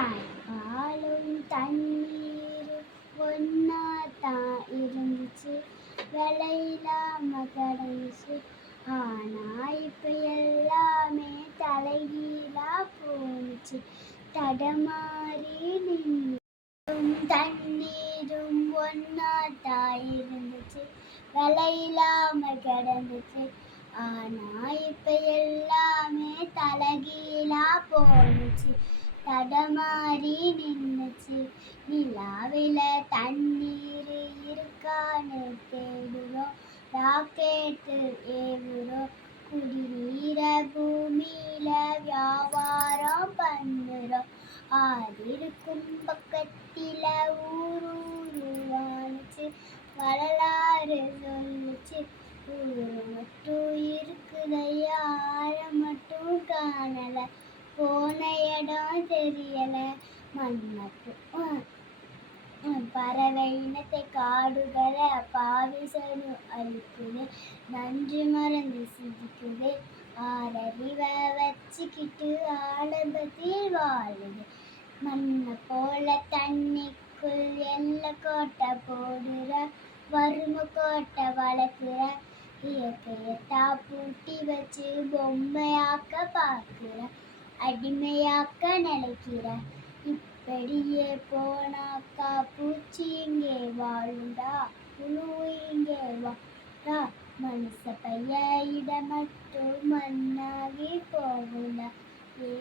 தாய்ப்பாலும் தண்ணீர் ஒன்னாத்தான் இருந்துச்சு, விலையில்லாம கிடந்துச்சு. ஆனா இப்ப எல்லாமே தலைகீழா போணுச்சு, தடமாறி நின்னும் தண்ணீரும் ஒன்னாத்தான் இருந்துச்சு, விலையில்லாம கிடந்துச்சு. ஆனா இப்ப எல்லாமே தலைகீழா போணுச்சு, தடமாறி நின்னுச்சு. நிலாவில தண்ணீர் இருக்கான்னு தேடுறோம், ராக்கெட்டு ஏவுறோம், குடிநீர பூமியில வியாபாரம் பண்ணுறோம். ஆறிருக்கும் பக்கத்தில ஊரு வாணுச்சு, வரலாறு சொல்லுச்சு. ஊரு மட்டும் இருக்குதையா, ஆற மட்டும் காணல, போன இடம் தெரியல. மண் மட்டும் பறவை இனத்தை காடுகளை பாவிசனு அழிக்குது, நன்றி மறந்து சிரிக்குது. ஆறறிவ வச்சுக்கிட்டு ஆடம்பத்தில் வாழுது, மண்ணை போல தண்ணிக்குள் எல்லை கோட்டை போடுற, வறுமை கோட்டை வளர்க்குற. இயற்கையத்தா பூட்டி வச்சு பொம்மையாக்க பார்க்கிற, அடிமையாக்க நினைக்கிற. இப்படியே போனாக்கா பூச்சி இங்கே வாழுண்டா, புழு இங்கே வாழா, மனுஷ பைய இட மட்டும் மண்ணாகி போகுண்டா. ஏ